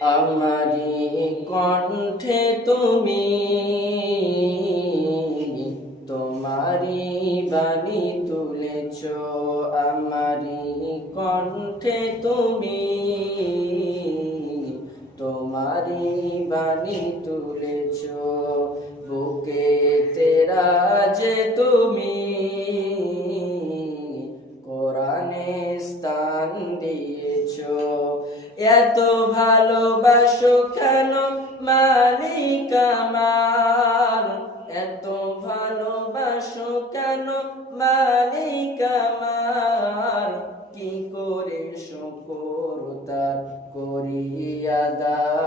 আমারি কণ্ঠে তুমি তোমারি বাণী তুলেছ, আমারি কণ্ঠে তুমি তোমারি বাণী তুলেছ। বুকে তেরা যে তুমি কোরআনে স্থান দিয়েছ। এত ভালোবাসো কেন মালিক আমার, এত ভালোবাসো কেন মালিক আমার, কি করে শুকর তার করি আদায়।